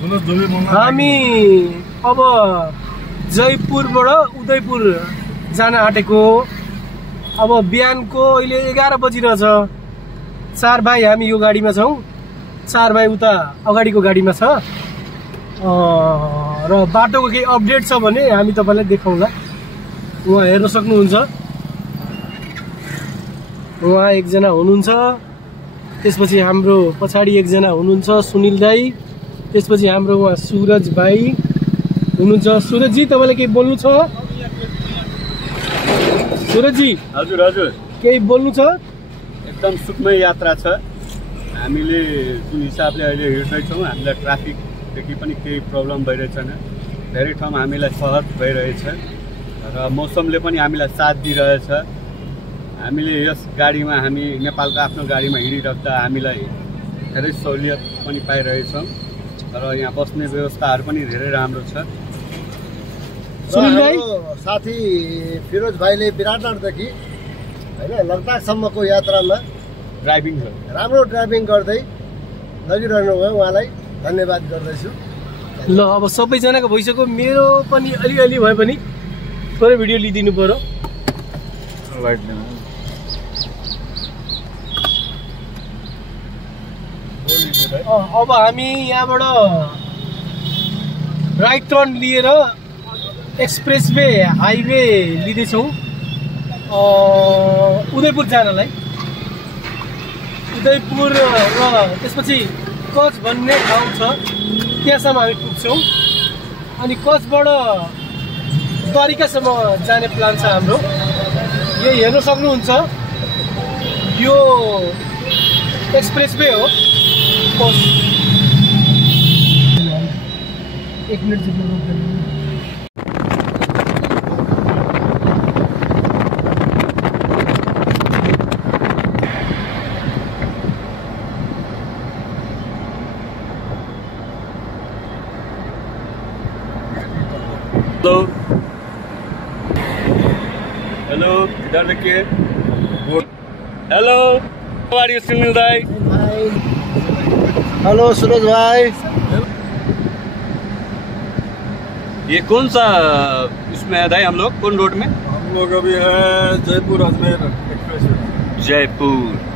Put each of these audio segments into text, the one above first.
हामी अब जयपुरबाट उदयपुर जान आँटेको। अब बिहानको अहिले 11 बजिरहेछ। 4 भाइ हामी यो गाडीमा छौँ, 4 भाइ उता अगाडिको गाडीमा छ। र बाटोको केही अपडेट छ भने हामी तपाईलाई देखाउँला। उहाँ हेर्न सक्नुहुन्छ, उहाँ एकजना हुनुहुन्छ। त्यसपछि हाम्रो पछाडि एकजना हुनुहुन्छ सुनिल दाई। त्यसपछि हाम्रो उहाँ सुरज भाइ हुनुहुन्छ। सुरज जी तपाईलाई केही बोल्नु छ? सुरज जी। हजुर हजुर, केही बोल्नु छ? एकदम सुखमय यात्रा छ। हामीले जुन हिसाबले अहिले हिँड्दैछौँ, हामीलाई ट्राफिकदेखि पनि केही प्रब्लम भइरहेको छैन। धेरै ठाउँमा हामीलाई सहज भइरहेछ र मौसमले पनि हामीलाई साथ दिइरहेछ। हामीले यस गाडीमा, हामी नेपालको आफ्नो गाडीमा हिँडिराख्दा हामीलाई धेरै सहुलियत पनि पाइरहेछौँ र यहाँ बस्ने व्यवस्थाहरू पनि धेरै राम्रो छ। साथी फिरोज भाइले विराटनगरदेखि हैन लद्दाखसम्मको यात्रामा राम्रो ड्राइभिङ गर्दै लगिरहनु भयो। उहाँलाई धन्यवाद गर्दैछु। ल अब सबैजनाको भइसक्यो, मेरो पनि अलिअलि भए पनि थोरै भिडियो लिइदिनु पर्यो। अब हामी यहाँबाट राइट टर्न लिएर एक्सप्रेसवे हाइवे लिँदैछौँ उदयपुर जानलाई। उदयपुर र त्यसपछि कच भन्ने ठाउँ छ, त्यहाँसम्म हामी पुग्छौँ। अनि कचबाट द्वारिकासम्म जाने प्लान छ हाम्रो। यो हेर्न सक्नुहुन्छ, यो एक्सप्रेसवे हो। 1 मिनट हेलो इधर देखिए। Hello, how are you Sunil भाई? हेलो सूरज भाई। ये कौन सा इसमें है भाई? हम लोग कौन रोड में? हम लोग अभी है Jaipur Ajmer express. Jaipur.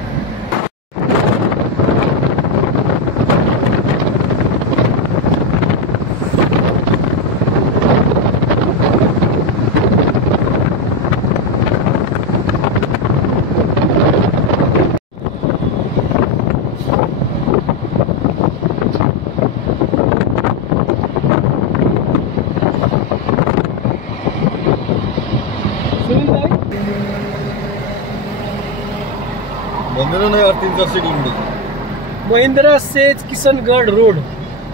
Mahindra says Kishangarh road,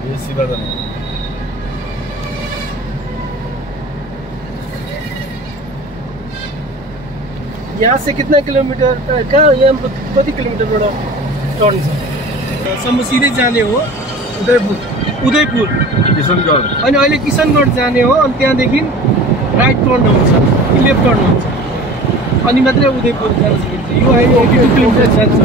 ये सीधा जाना। यहाँ से कितना किलोमीटर कहाँ, यहाँ कति किलोमीटर टर्न छ? सम्म सिधै जाने हो उदयपुर किशनगढ़। अनि अहिले किशनगढ़ जाने हो। अनि त्यहाँदेखि राइट टर्न हुन्छ कि लेफ्ट टर्न हुन्छ, अनि मात्रै उदयपुर जान सकिन्छ। यो अहिले 82 किलोमिटर जान्छ।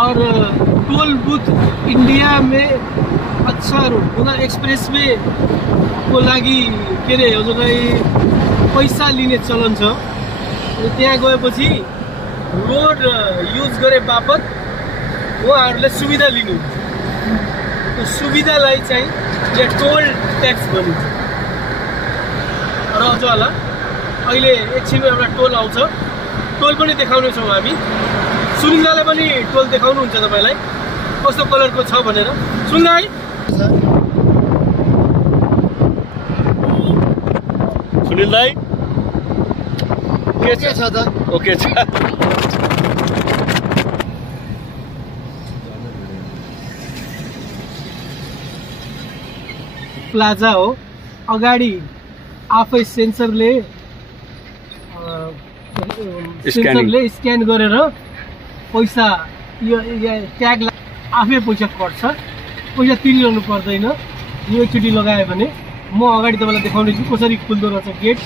और टोल बूथ इंडिया में अच्छा रोड एक्सप्रेसवे को लागि के अरे हजुरलाई पैसा लिने चलन छ। त्यहाँ गएपछि रोड युज गरे बापत उहाँहरूले सुविधा लिनुहुन्छ। त्यो सुविधालाई चाहिँ यहाँ टोल ट्याक्स भनिन्छ। र अझ होला अहिले एकछिनमा एउटा टोल आउँछ, टोल पनि देखाउने छौँ हामी। सुनिललाई पनि टोल देखाउनुहुन्छ तपाईलाई कस्तो कलरको छ भनेर। सुनिल सुनिल दाई के के छ त ओके छ प्लाजा हो अगाडि आफै सेन्सरले स्क्यान गरेर पैसा यो ट्याग आफै पैसा कट्छ पैसा तिरिरहनु पर्दैन यो एकचोटि लगायो भने म अगाडि तपाईँलाई देखाउने छु कसरी खुल्दो रहेछ गेट